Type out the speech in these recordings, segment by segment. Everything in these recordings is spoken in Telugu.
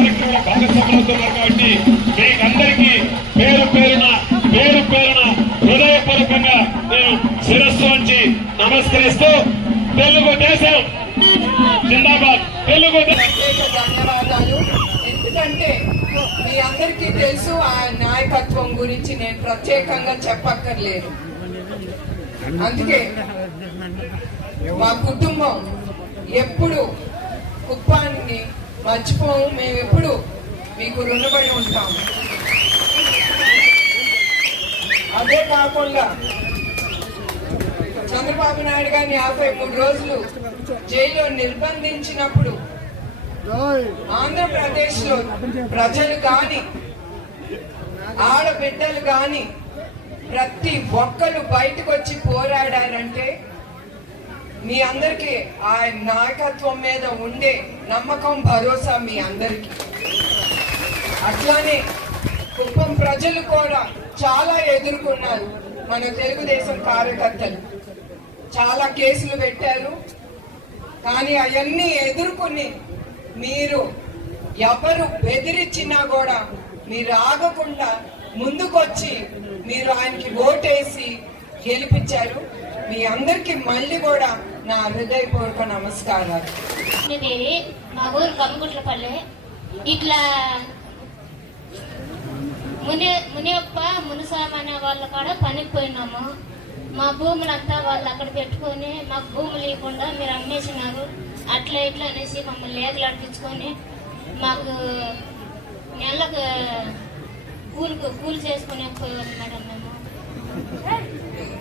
కాబట్టి మీకందరికీ పేరు పేరున పేరు పేరున హృదయపూర్వకంగా నేను శిరస్సు వంచి నమస్కరిస్తూ తెలుగుదేశం జిందాబాద్. తెలుగుదేశం ధన్యవాదాలు. ఎందుకంటే మీ అందరికీ తెలుసు ఆ నాయకత్వం గురించి నేను ప్రత్యేకంగా చెప్పక్కర్లేదు. అందుకే మా కుటుంబం ఎప్పుడు కుప్పాన్ని మర్చిపోము మేము ఎప్పుడు మీకు రుణపడి ఉంటాము. అదే కాకుండా చంద్రబాబు నాయుడు గారిని యాభై మూడు రోజులు జైల్లో నిర్బంధించినప్పుడు ఆంధ్రప్రదేశ్లో ప్రజలు కాని ఆడబిడ్డలు కాని ప్రతి ఒక్కరు బయటకు వచ్చి పోరాడారంటే మీ అందరికీ ఆ నాయకత్వం మీద ఉండే నమ్మకం భరోసా మీ అందరికీ. అట్లానే కుప్పం ప్రజలు కూడా చాలా ఎదుర్కొన్నారు మన తెలుగుదేశం కార్యకర్తలు. చాలా కేసులు పెట్టారు. కానీ అవన్నీ ఎదుర్కొని మీరు ఎవరు బెదిరించినా కూడా మీరు ఆగకుండా ముందుకొచ్చి మీరు ఆయనకి ఓటేసి గెలిపించారు. మీ అందరికి మళ్ళీ కూడా నా హృదయపూర్వక నమస్కారాలు. ఇది మా ఊరు కమ్మగుట్లపల్లి ఇట్లా ముని మునియప్ప మునిస్వామి అనే వాళ్ళ కాడ పనికి పోయినాము. మా భూములంతా వాళ్ళు అక్కడ పెట్టుకొని మాకు భూములు ఇవ్వకుండా మీరు అమ్మేసినారు. అట్లా ఇట్లా అనేసి మమ్మల్ని లేఖలు అడిపించుకొని మాకు నెలకు కూలికి కూలి చేసుకునే పోయేవాళ్ళం మేడం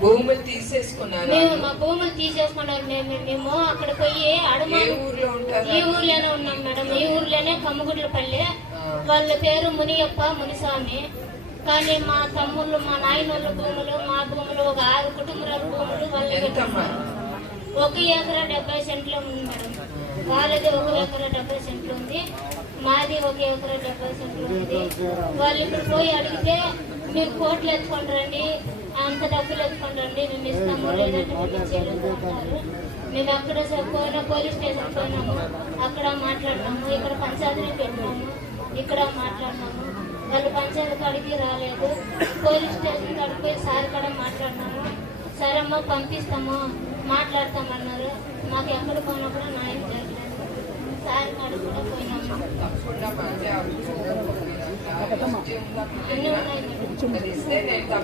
భూములు తీసేసుకున్నారు? మేము మా భూములు తీసేసుకున్నారు. మేము మేము అక్కడ పోయి ఏ అడమాను ఊర్లో ఉంటారు? ఈ ఊర్లోనే ఉన్నాం మేడం. ఈ ఊర్లోనే కమ్మగుడ్లపల్లి. వాళ్ళ పేరు మునియప్ప మునిస్వామి. కానీ మా తమ్ముళ్ళు మా నాయనోళ్ళ భూములు మా భూములు ఒక ఆరు కుటుంబాల భూములు వాళ్ళు ఎంతమ్మా? ఒక ఎకరా డెబ్బై సెంట్లు ఉంది మేడం. వాళ్ళది ఒక ఎకరా డెబ్బై సెంట్లు ఉంది. మాది ఒక ఎకరా డెబ్బై సెంట్లు ఉంది. వాళ్ళు ఇప్పుడు పోయి అడిగితే మీరు కోట్లు ఎత్తుకొని రండి. అంత డబ్బులు ఎత్తుకొని రండి మేము ఇస్తాము లేదంటే అంటారు మేము అక్కడ పోయిన పోలీస్ స్టేషన్ పోయినాము. అక్కడ మాట్లాడినాము. ఇక్కడ పంచాయతీ పెట్టినాము ఇక్కడ మాట్లాడినాము. వాళ్ళు పంచాయతీ కాడికి రాలేదు. పోలీస్ స్టేషన్ కాడికి పోయి సార్ కాడ మాట్లాడినాము. సరే అమ్మ పంపిస్తాము. మాట్లాడతామన్నారు. మాకు ఎక్కడ పోయినా కూడా న్యాయం జరగలేదు. సార్ కాడికి కూడా పోయినాము. అన్నీ ఉన్నాయి మేడం